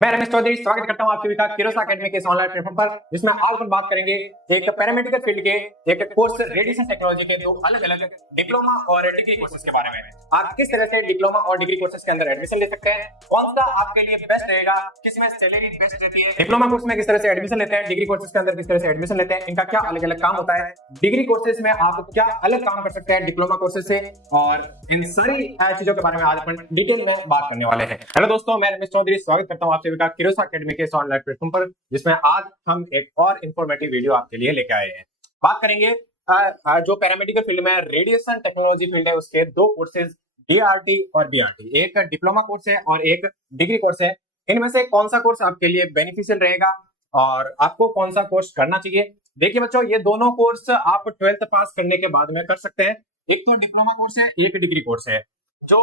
मैं रमेश चौधरी स्वागत करता हूं आप सभी का किरोसा अकेडमी के इस ऑनलाइन प्लेटफॉर्म पर, जिसमें आज हम बात करेंगे एक पैरामेडिकल फील्ड के एक कोर्स रेडिएशन टेक्नोलॉजी के दो अलग अलग डिप्लोमा और डिग्री कोर्सेज के बारे में। आप किस तरह से डिप्लोमा और डिग्री कोर्सेज के अंदर एडमिशन ले सकते हैं, कौन सा आपके लिए बेस्ट रहेगा, किसमें सैलरी बेस्ट रहती है, डिप्लोमा कोर्स में किस तरह से एडमिशन लेते हैं, डिग्री कोर्सेज के अंदर किस तरह से एडमिशन लेते हैं, इनका क्या अलग अलग काम होता है, डिग्री कोर्सेज में आप क्या अलग काम कर सकते हैं डिप्लोमा कोर्सेज से, और इन सारी चीजों के बारे में आज अपन डिटेल में बात करने वाले हैं। हेलो दोस्तों, मैं रमेश चौधरी स्वागत करता हूं आप सभी का किरोसा अकेडमी के इस ऑनलाइन प्लेटफॉर्म पर, जिसमें आज हम एक और इंफॉर्मेटिव वीडियो आपके लिए लेके आए हैं। बात करेंगे जो पैरामेडिकल फील्ड में रेडिएशन टेक्नोलॉजी फील्ड है उसके दो कोर्सेज डीआरटी और बीआरटी, एक डिप्लोमा कोर्स है और एक डिग्री कोर्स है। इनमें से कौन सा कोर्स आपके लिए बेनिफिशियल रहेगा और आपको कौन सा कोर्स करना चाहिए। देखिए बच्चों, ये दोनों कोर्स आप 12th पास करने के बाद में कर सकते हैं। एक तो डिप्लोमा कोर्स है, एक डिग्री कोर्स है। जो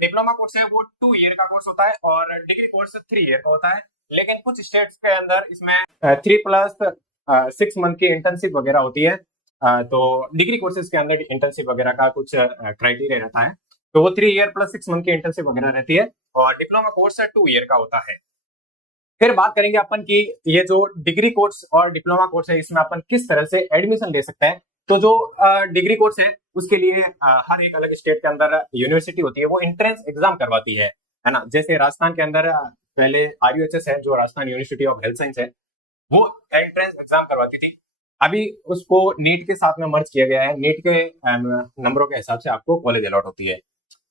डिप्लोमा कोर्स है वो 2 ईयर का कोर्स होता है और डिग्री कोर्स 3 ईयर का होता है, लेकिन कुछ स्टेट्स के अंदर इसमें 3+6 मंथ की इंटर्नशिप वगैरह होती है। तो डिग्री कोर्सेज के अंदर इंटर्नशिप वगैरह का कुछ क्राइटेरिया रहता है, तो वो 3 ईयर + 6 मंथ की इंटर्नशिप वगैरह रहती है और डिप्लोमा कोर्स 2 ईयर का होता है। फिर बात करेंगे अपन की ये जो डिग्री कोर्स और डिप्लोमा कोर्स है इसमें अपन किस तरह से एडमिशन ले सकते हैं। तो जो डिग्री कोर्स है उसके लिए हर एक अलग स्टेट के अंदर यूनिवर्सिटी होती है, वो एंट्रेंस एग्जाम करवाती है ना। जैसे राजस्थान के अंदर पहले RUHS है, जो Rajasthan university of health science है, वो एंट्रेंस एग्जाम करवाती थी। अभी उसको नीट के साथ में मर्ज किया गया है। नीट के नंबरों के हिसाब से आपको कॉलेज अलॉट होती है।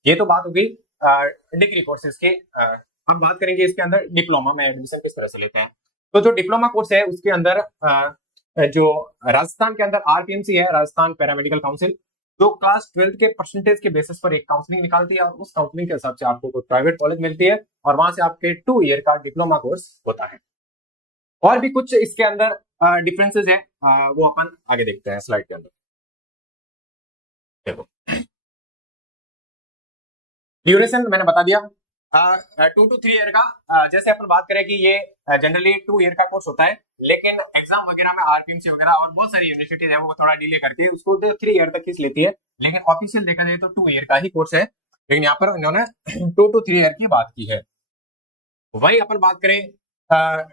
ये तो बात हो गई डिग्री कोर्सेज की। अब बात करेंगे इसके अंदर डिप्लोमा में एडमिशन किस तरह से लेते हैं। तो जो डिप्लोमा कोर्स है उसके अंदर जो राजस्थान के अंदर RPMC है, राजस्थान पैरामेडिकल काउंसिल, जो क्लास 12th के परसेंटेज के बेसिस पर एक काउंसलिंग निकालती है और उस काउंसलिंग के हिसाब से आपको कोई प्राइवेट कॉलेज मिलती है और वहां से आपके 2 ईयर का डिप्लोमा कोर्स होता है। और भी कुछ इसके अंदर डिफरेंसेस है, वो अपन आगे देखते हैं स्लाइड के अंदर। देखो, ड्यूरेशन मैंने बता दिया 2 to 3 ईयर का। जैसे अपन बात करें कि ये जनरली 2 ईयर का कोर्स होता है, लेकिन एग्जाम वगैरह में RPMC वगैरह और बहुत सारी यूनिवर्सिटीज है वो थोड़ा डिले करके उसको 3 ईयर तक खींच लेती है, लेकिन ऑफिशियल देखा जाए तो 2 ईयर का ही कोर्स है। लेकिन यहाँ पर इन्होंने 2 to 3 ईयर की बात की है। वही अपन बात करें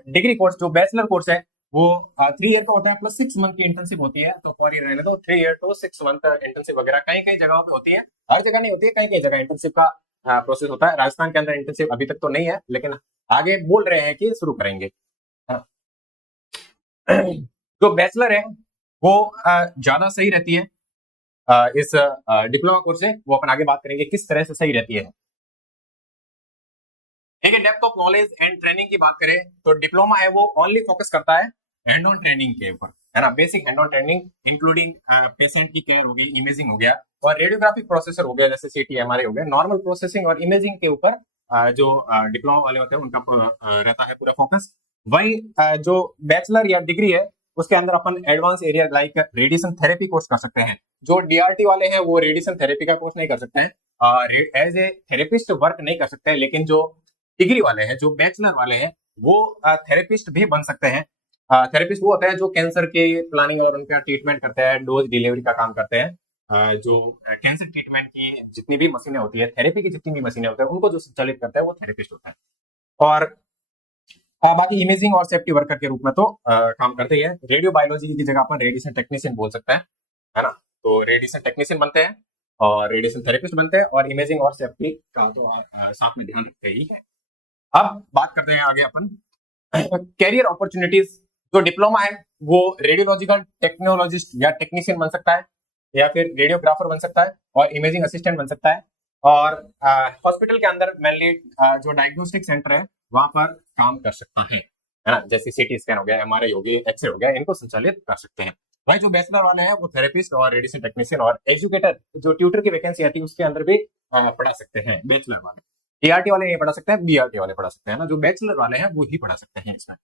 डिग्री कोर्स, जो बैचलर कोर्स है वो 3 ईयर का होता है + 6 मंथ की इंटर्नशिप होती है। तो 4 ईयर रहने दो, 3 ईयर to 6 मंथ इंटर्नशिप वगैरह कई कई जगहों पे होती है, हर जगह नहीं होती है, कई कई जगह इंटर्नशिप का प्रोसेस होता है। राजस्थान के अंदर इंटर्नशिप अभी तक तो नहीं है, लेकिन आगे बोल रहे हैं कि शुरू करेंगे। जो बैचलर है वो ज्यादा सही रहती है। इस डिप्लोमा कोर्स से वो अपन आगे बात करेंगे किस तरह से सही रहती है। ठीक है, depth of knowledge and training की बात करें तो डिप्लोमा है वो ओनली फोकस करता है हैंड ऑन ट्रेनिंग के ऊपर, है ना। Basic hand on training including patient की केयर हो गई, इमेजिंग हो गया और रेडियोग्राफिक प्रोसेसर हो गया, जैसे CT MRI हो गया। नॉर्मल प्रोसेसिंग और इमेजिंग के ऊपर जो डिप्लोमा वाले होते हैं उनका रहता है पूरा फोकस। वही जो बैचलर या डिग्री है उसके अंदर अपन advance area like radiation therapy course कर सकते हैं। जो DRT वाले हैं वो रेडिएशन थेरेपी का कोर्स नहीं कर सकते हैं, एज ए थेरेपिस्ट वर्क नहीं कर सकते हैं, लेकिन जो डिग्री वाले हैं, जो बैचलर वाले हैं, वो थेरेपिस्ट भी बन सकते हैं। थेरेपिस्ट वो होते हैं जो कैंसर के प्लानिंग और उनका ट्रीटमेंट करते हैं, डोज डिलीवरी का काम करते हैं। जो कैंसर ट्रीटमेंट की जितनी भी मशीनें होती है, थेरेपी की जितनी भी मशीनें होती है, उनको जो संचालित करता है वो थेरेपिस्ट होता है। और बाकी इमेजिंग और सेफ्टी वर्कर के रूप में तो काम करते ही है। रेडियो बायोलॉजी की जगह अपन रेडिएशन टेक्नीशियन बोल सकते हैं, है ना। तो रेडिएशन टेक्नीशियन बनते हैं और रेडिएशन थेरेपिस्ट बनते हैं और इमेजिंग और सेफ्टी का तो साथ में ध्यान रखते ही है। अब बात करते हैं आगे अपन कैरियर अपॉर्चुनिटीज। जो डिप्लोमा है वो रेडियोलॉजिकल टेक्नोलॉजिस्ट या टेक्नीशियन बन सकता है, या फिर रेडियोग्राफर बन सकता है और इमेजिंग असिस्टेंट बन सकता है। और हॉस्पिटल के अंदर मेनली जो डायग्नोस्टिक सेंटर है वहां पर काम कर सकता है ना। जैसे CT स्कैन हो गया, MRI हो गया, X-रे हो गया, इनको संचालित कर सकते हैं। भाई जो बैचलर वाले हैं वो थेरेपिस्ट और रेडिएशन टेक्नीशियन और एजुकेटर, जो ट्यूटर की वैकेंसी आती है उसके अंदर भी पढ़ा सकते हैं बैचलर वाले। DRT वाले नहीं पढ़ा सकते हैं, BRT वाले पढ़ा सकते हैं ना। जो बैचलर वाले हैं वो ही पढ़ा सकते हैं इसमें।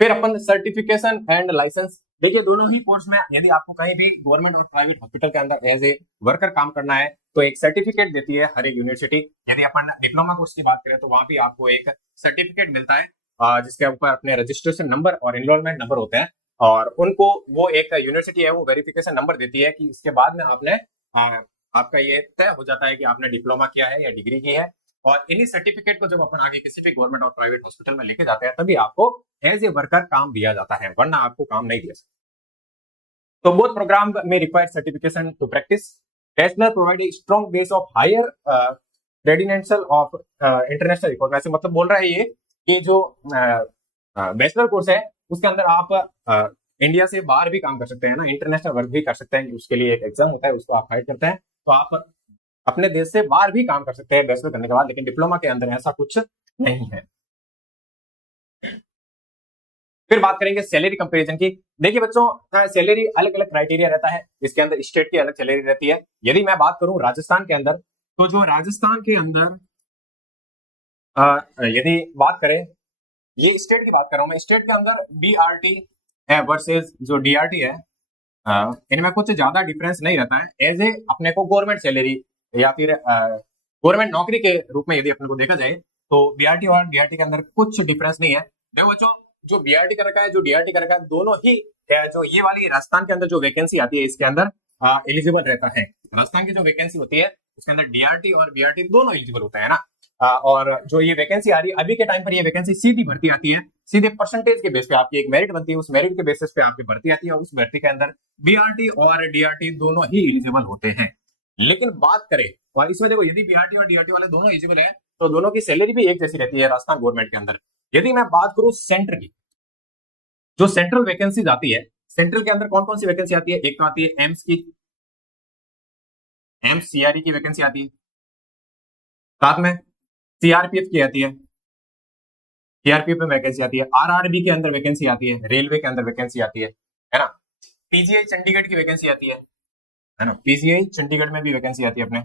फिर अपन सर्टिफिकेशन एंड लाइसेंस। देखिए, दोनों ही कोर्स में यदि आपको कहीं भी गवर्नमेंट और प्राइवेट हॉस्पिटल के अंदर एज ए वर्कर काम करना है तो एक सर्टिफिकेट देती है हर एक यूनिवर्सिटी। यदि अपन डिप्लोमा कोर्स की बात करें तो वहां भी आपको एक सर्टिफिकेट मिलता है जिसके ऊपर अपने रजिस्ट्रेशन नंबर और एनरोलमेंट नंबर होते हैं, और उनको वो एक यूनिवर्सिटी है वो वेरिफिकेशन नंबर देती है कि इसके बाद में आपने आपका ये तय हो जाता है कि आपने डिप्लोमा किया है या डिग्री की है। और इन्हीं सर्टिफिकेट को जब अपन आगे किसी भी गवर्नमेंट और प्राइवेट हॉस्पिटल में लेके जाते हैं तभी आपको एज ए वर्कर काम दिया जाता है, वरना आपको काम नहीं दिया सकता। तो बोथ प्रोग्राम में required certification to practice. Bachelor provide a strong base of higher residential of international recognition. मतलब बोल रहा है ये कि जो बैचलर कोर्स है उसके अंदर आप इंडिया से बाहर भी काम कर सकते हैं ना, इंटरनेशनल वर्क भी कर सकते हैं। उसके लिए एक एग्जाम होता है, उसको आप फाइट करते हैं, तो आप अपने देश से बाहर भी काम कर सकते हैं बैचलर करने के बाद। लेकिन डिप्लोमा के अंदर ऐसा कुछ नहीं है। फिर बात करेंगे सैलरी कंपैरिजन की। देखिए बच्चों, सैलरी अलग अलग क्राइटेरिया रहता है, इसके अंदर स्टेट की अलग सैलरी रहती है। यदि मैं बात करूं राजस्थान के अंदर, तो जो राजस्थान के अंदर यदि बात करें, ये स्टेट की बात कर रहा हूं मैं, स्टेट के अंदर बीआरटी वर्सेस जो डीआरटी है, इनमें कुछ ज्यादा डिफरेंस नहीं रहता है। एज ए अपने को गवर्नमेंट सैलरी या फिर गवर्नमेंट नौकरी के रूप में यदि अपने को देखा जाए तो बीआरटी और डीआरटी के अंदर कुछ डिफरेंस नहीं है। देखो बच्चों, जो बीआरटी कर रखा है, जो डीआरटी कर रखा है, दोनों ही जो ये वाली राजस्थान के अंदर जो वैकेंसी आती है इसके अंदर एलिजिबल रहता है। राजस्थान की जो वैकेंसी होती है उसके अंदर डीआरटी और बीआरटी दोनों एलिजिबल होता है ना। और जो ये वैकेंसी आ रही है अभी के टाइम पर, ये वैकेंसी सीधी भर्ती आती है, सीधे परसेंटेज के बेस पे आपकी एक मेरिट बनती है, उस मेरिट के बेसिस पे आपकी भर्ती आती है, उस भर्ती के अंदर बीआरटी और डीआरटी दोनों ही एलिजिबल होते हैं। लेकिन बात करें, और इसमें देखो यदि बीआरटी और डीआरटी वाले दोनों एलिजिबल है तो दोनों की सैलरी भी एक जैसी रहती है राजस्थान गवर्नमेंट के अंदर। यदि मैं बात करूं सेंटर की, जो सेंट्रल वैकेंसीज आती है, सेंट्रल के अंदर कौन कौन सी वैकेंसी आती है? एक तो आती है एम्स की, एम्स सीआरई की वैकेंसी आती है, साथ में सीआरपीएफ की आती है, सीआरपीएफ में वैकेंसी आती है, आरआरबी के अंदर वैकेंसी आती है, रेलवे के अंदर वैकेंसी आती है ना। पीजीआई चंडीगढ़ की वैकेंसी आती है ना, पीजीआई चंडीगढ़ में भी वैकेंसी आती है, अपने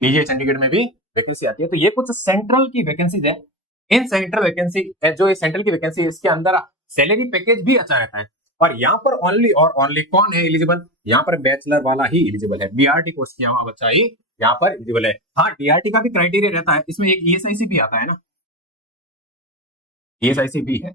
पीजीआई चंडीगढ़ में भी वैकेंसी आती है। तो ये कुछ सेंट्रल की वैकेंसीज है। इन सेंट्रल वैकेंसी, जो ये सेंट्रल की वैकेंसी है, इसके अंदर सैलरी पैकेज भी अच्छा रहता है। और यहाँ पर ओनली और ओनली कौन है एलिजिबल? यहाँ पर बैचलर वाला ही एलिजिबल है, बीआरटी कोर्स किया हुआ बच्चा ही यहाँ पर एलिजिबल है। हाँ, डीआरटी का भी क्राइटेरिया रहता है, इसमें एक ईएसआईसी भी आता है ना, ईएसआईसी भी है।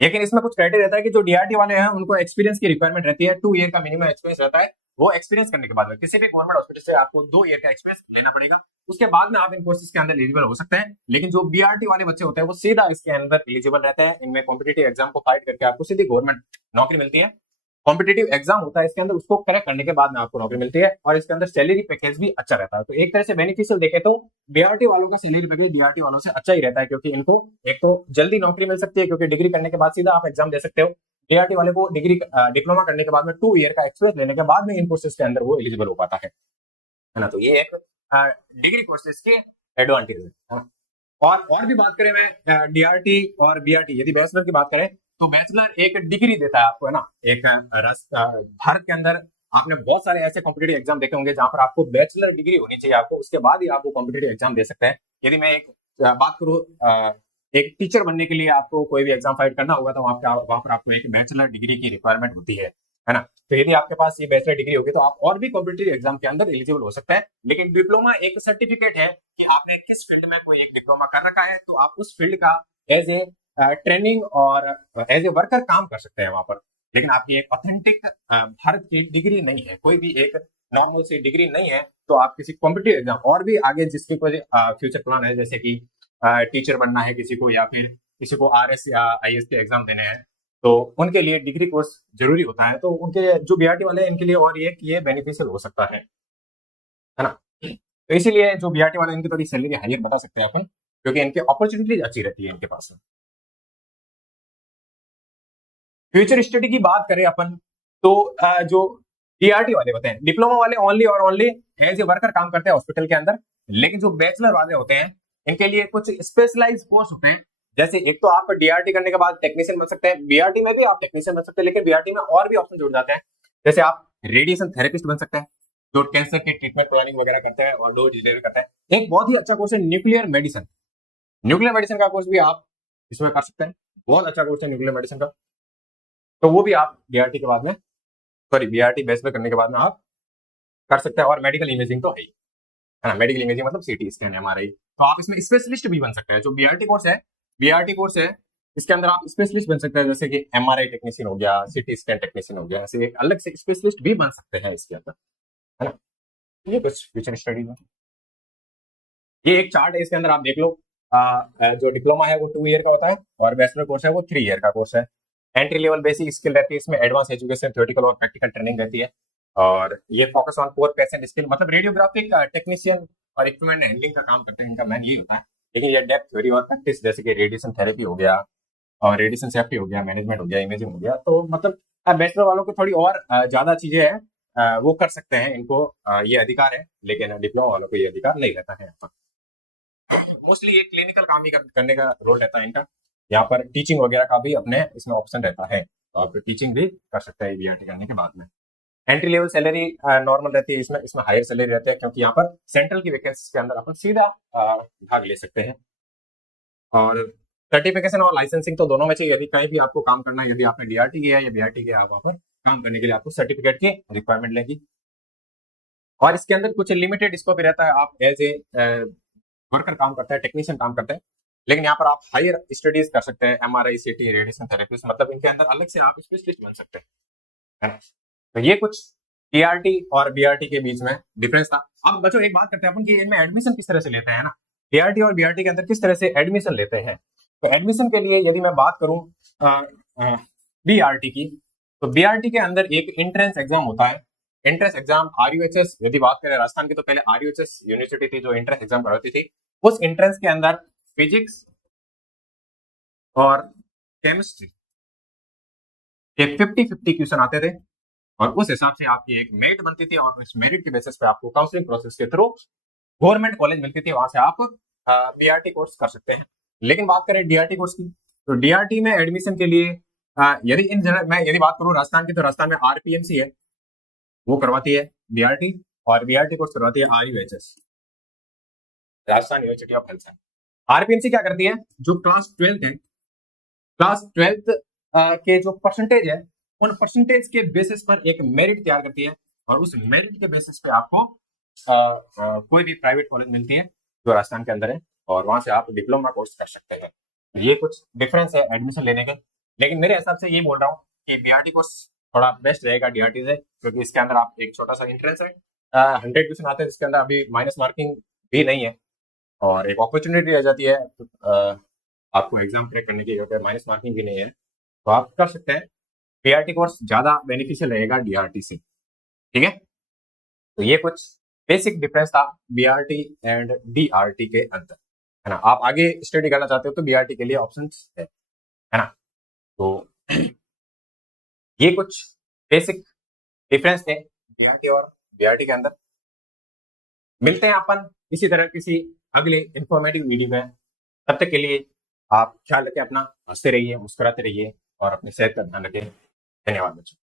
लेकिन इसमें कुछ क्राइटेरिया रहता है कि जो डीआरटी वाले हैं उनको एक्सपीरियंस की रिक्वायरमेंट रहती है, 2 ईयर का मिनिमम एक्सपीरियंस रहता है। वो एक्सपीरियंस करने के बाद में किसी भी गवर्नमेंट हॉस्पिटल से आपको 2 ईयर का एक्सपीरियंस लेना पड़ेगा, उसके बाद में आप इन कोर्सेज के अंदर एलिजिबल हो सकते हैं। लेकिन जो बीआरटी वाले बच्चे होते हैं वो सीधा इसके अंदर एलिजिबल रहते हैं। इनमें कॉम्पिटेटिव एग्जाम को फाइट करके आपको सीधी गवर्नमेंट नौकरी मिलती है। कॉम्पिटेटिव एग्जाम होता है इसके अंदर, उसको करेक्ट करने के बाद में आपको नौकरी मिलती है, और इसके अंदर सैलरी पैकेज भी अच्छा रहता है। तो एक तरह से बेनिफिशियल देखे तो बीआरटी वालों का सैलरी पैकेज डीआरटी वालों से अच्छा ही रहता है, क्योंकि इनको एक तो जल्दी नौकरी मिल सकती है, क्योंकि डिग्री करने के बाद सीधा आप एग्जाम दे सकते हो। डीआरटी वाले को डिग्री डिप्लोमा करने के बाद में 2 ईयर का एक्सपीरियंस लेने के बाद में इन कोर्सेज के अंदर वो एलिजिबल हो पाता है ना। तो ये एक डिग्री कोर्सेज के एडवांटेज है। और भी बात करें मैं डीआरटी और बीआरटी, यदि बैचलर की बात करें तो बैचलर एक डिग्री देता है आपको, है ना। एक भारत के अंदर आपने बहुत सारे ऐसे कॉम्पिटेटिव एग्जाम देखे होंगे जहां पर आपको बैचलर डिग्री होनी चाहिए आपको, उसके बाद ही आपको कॉम्पिटेटिव एग्जाम दे सकते हैं। यदि मैं एक बात करूं, एक टीचर बनने के लिए आपको कोई भी एग्जाम फाइट करना होगा तो वहां पर आपको एक बैचलर डिग्री की रिक्वायरमेंट होती है ना। तो यदि आपके पास ये बैचलर डिग्री होगी तो आप और भी कॉम्पिटेटिव एग्जाम के अंदर एलिजिबल हो सकते हैं। लेकिन डिप्लोमा एक सर्टिफिकेट है कि आपने किस फील्ड में कोई एक डिप्लोमा कर रखा है, तो आप उस फील्ड का एज ए ट्रेनिंग और एज ए वर्कर काम कर सकते हैं वहां पर। लेकिन आपकी एक ऑथेंटिक भारत की डिग्री नहीं है, कोई भी एक नॉर्मल सी डिग्री नहीं है, तो आप किसी कॉम्पिटेटिव एग्जाम और भी आगे जिसके कोई फ्यूचर प्लान है, जैसे कि टीचर बनना है किसी को, या फिर किसी को आरएस या आईएएस के एग्जाम देने हैं, तो उनके लिए डिग्री कोर्स जरूरी होता है। तो उनके जो बीआरटी वाले हैं इनके लिए और ये बेनिफिशियल हो सकता है ना। तो इसीलिए जो बीआरटी वाले इनकी थोड़ी सैलरी हायर बता सकते हैं अपन, क्योंकि इनकी अपॉर्चुनिटीज अच्छी रहती है इनके पास। फ्यूचर स्टडी की बात करें अपन तो जो डीआरटी वाले होते हैं, डिप्लोमा वाले ओनली और ओनली एज ए वर्कर काम करते हैं हॉस्पिटल के अंदर। लेकिन जो बैचलर वाले होते हैं इनके लिए कुछ स्पेशलाइज कोर्स होते हैं। जैसे एक तो आप डीआरटी करने के बाद टेक्नीशियन बन सकते हैं, बीआरटी में भी आप टेक्नीशियन बन सकते हैं, लेकिन बीआरटी में और भी ऑप्शन जुड़ जाते हैं। जैसे आप रेडिएशन थेरेपिस्ट बन सकते हैं, जो कैंसर के ट्रीटमेंट प्लानिंग वगैरह करता है और डोज डिलीवर करता है। एक बहुत ही अच्छा कोर्स है न्यूक्लियर मेडिसिन, न्यूक्लियर मेडिसिन का कोर्स भी आप इसमें कर सकते हैं, बहुत अच्छा कोर्स है न्यूक्लियर मेडिसिन का। तो वो भी आप बीआरटी के बाद में, सॉरी बीआरटी बैचलर करने के बाद में आप कर सकते हैं। और मेडिकल इमेजिंग तो है ना, मेडिकल इमेजिंग मतलब सीटी स्कैन, एमआरआई, तो आप इसमें स्पेशलिस्ट भी बन सकते हैं। जो बीआरटी कोर्स है इसके अंदर आप स्पेशलिस्ट बन सकते हैं, जैसे कि एमआरआई टेक्नीशियन हो गया, सीटी स्कैन टेक्नीशियन हो गया, ऐसे एक अलग से स्पेशलिस्ट भी बन सकते हैं इसके अंदर, है ना। ये कुछ फ्यूचर स्टडी में ये एक चार्ट है, इसके अंदर आप देख लो। जो डिप्लोमा है वो 2 ईयर का होता है और बैचलर कोर्स है वो 3 ईयर का कोर्स है। एंट्री लेवल बेसिक स्किल रहती है, इसमें एडवांस एजुकेशन, थ्योरेटिकल और प्रैक्टिकल ट्रेनिंग रहती है। और ये फोकस ऑन 4% स्किल, मतलब रेडियोग्राफिक टेक्नीशियन और इक्विपमेंट हैंडलिंग का काम करते हैं, इनका मेन यही होता है। लेकिन ये डेप्थ थ्योरी और प्रैक्टिस, जैसे कि रेडिएशन थेरेपी हो गया और रेडिएशन सेफ्टी हो गया, मैनेजमेंट हो गया, इमेजिंग हो गया, तो मतलब बैचलर वालों को थोड़ी और ज्यादा चीजें हैं, वो कर सकते हैं, इनको ये अधिकार है। लेकिन डिप्लोमा वालों को ये अधिकार नहीं रहता है। यहाँ पर मोस्टली ये क्लिनिकल काम ही करने का रोल रहता है इनका। यहाँ पर टीचिंग वगैरह का भी अपने इसमें ऑप्शन रहता है, तो आप टीचिंग भी कर सकते हैं बीआरटी करने के बाद में। एंट्री लेवल सैलरी नॉर्मल रहती है, इसमें इसमें हायर सैलरी रहती है, क्योंकि यहाँ पर सेंट्रल की वैकेंसी के अंदर अपन सीधा भाग ले सकते हैं। और सर्टिफिकेशन और लाइसेंसिंग तो दोनों में चाहिए। यदि कहीं भी आपको काम करना है, यदि आपने डीआरटी किया या बीआरटी किया, वहां पर काम करने के लिए आपको सर्टिफिकेट की रिक्वायरमेंट लेगी। और इसके अंदर कुछ लिमिटेड स्कोप रहता है, आप एज ए वर्कर काम करते हैं, टेक्नीशियन काम करते हैं, लेकिन यहाँ पर आप हायर स्टडीज कर सकते हैं, एमआरआई, सीटी, रेडिएशन थेरेपिस्ट, मतलब इनके अंदर अलग से आप स्पेशलिस्ट बन सकते हैं, है ना। तो ये कुछ टीआरटी और बीआरटी के बीच में डिफरेंस था। अब बच्चों एक बात करते हैं अपन कि इनमें एडमिशन किस तरह से लेते हैं ना, टीआरटी और बीआरटी के अंदर किस तरह से एडमिशन लेते हैं। तो एडमिशन के लिए यदि मैं बात करूं बीआरटी की, तो बीआरटी के अंदर एक एंट्रेंस एग्जाम होता है। एंट्रेंस एग्जाम आरयूएचएस, यदि बात करें राजस्थान की, तो पहले आरयूएचएस यूनिवर्सिटी थी जो एंट्रेंस एग्जाम कराती थी। उस एंट्रेंस के अंदर फिजिक्स और केमिस्ट्री के 50-50 क्वेश्चन आते थे, और उस हिसाब से आपकी एक मेरिट बनती थी, और उस मेरिट के बेसिस पे आपको काउंसलिंग प्रोसेस के थ्रू गवर्नमेंट कॉलेज मिलती थी, वहां से आप बीआरटी कोर्स कर सकते हैं। लेकिन बात करें डीआरटी कोर्स की, तो डीआरटी में एडमिशन के लिए यदि इन जनरल मैं यदि बात करूं राजस्थान की, तो राजस्थान में आरपीएमसी है, वो करवाती है बीआरटी, और बीआरटी कोर्स करवाती है RUHS, Rajasthan university of health. RPMC क्या करती है, जो क्लास 12 है, क्लास 12 के जो परसेंटेज है, उन परसेंटेज के बेसिस पर एक मेरिट तैयार करती है, और उस मेरिट के बेसिस पे आपको कोई भी प्राइवेट कॉलेज मिलती है जो राजस्थान के अंदर है, और वहां से आप डिप्लोमा कोर्स कर सकते हैं। ये कुछ डिफरेंस है एडमिशन लेने के। लेकिन मेरे हिसाब से ये बोल रहा हूँ कि बीआरटी कोर्स थोड़ा बेस्ट रहेगा डीआरटी से, क्योंकि इसके अंदर आप एक छोटा सा एंट्रेंस है, 100 क्वेश्चन आते हैं, जिसके अंदर अभी माइनस मार्किंग भी नहीं है, और एक अपॉर्चुनिटी रह जाती है आपको एग्जाम क्रैक करने की, अगर माइनस मार्किंग भी नहीं है तो आप कर सकते हैं। बीआरटी कोर्स ज्यादा बेनिफिशियल रहेगा डीआरटी से, ठीक है। तो ये कुछ बेसिक डिफरेंस था बीआरटी एंड डीआरटी के अंदर, है ना। आप आगे स्टडी करना चाहते हो तो बीआरटी के लिए ऑप्शंस है ना। तो ये कुछ बेसिक डिफरेंस थे डीआरटी और बीआरटी के अंदर। मिलते हैं अपन इसी तरह किसी अगले इंफॉर्मेटिव वीडियो में, तब तक के लिए आप ख्याल रखें अपना, हंसते रहिए, मुस्कुराते रहिए, और अपनी सेहत का ध्यान रखें। धन्यवाद बच्चों।